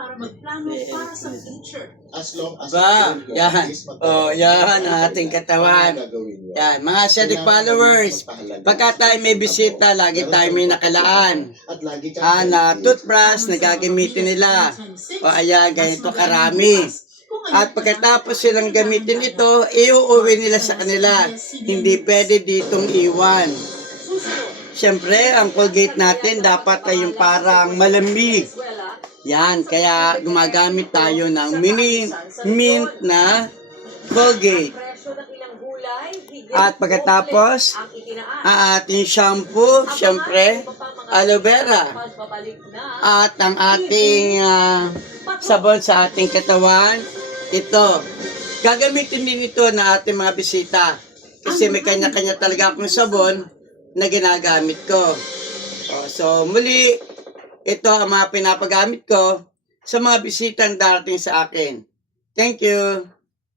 para magplano para sa future. As long as Yan. Yan ang ating katawan. Yan, mga steady followers. Pagka tayo may bisita, lagi tayo may nakalaan. Na toothbrush na gagamitin nila. O ayan, ganito karami. At pagkatapos silang gamitin ito, iuuwi nila sa kanila. Hindi pwede ditong iwan. Siyempre, ang Colgate natin dapat ay yung parang malamig. Yan, kaya gumagamit tayo ng mini mint na Colgate. At pagkatapos, ang ating shampoo, siyempre, aloe vera. At ang ating sabon sa ating katawan, ito. Gagamitin din ito na ating mga bisita. Kasi may kanya-kanya talaga akong sabon na ginagamit ko. So muli, ito ang mga pinapagamit ko sa mga bisitang darating sa akin. Thank you.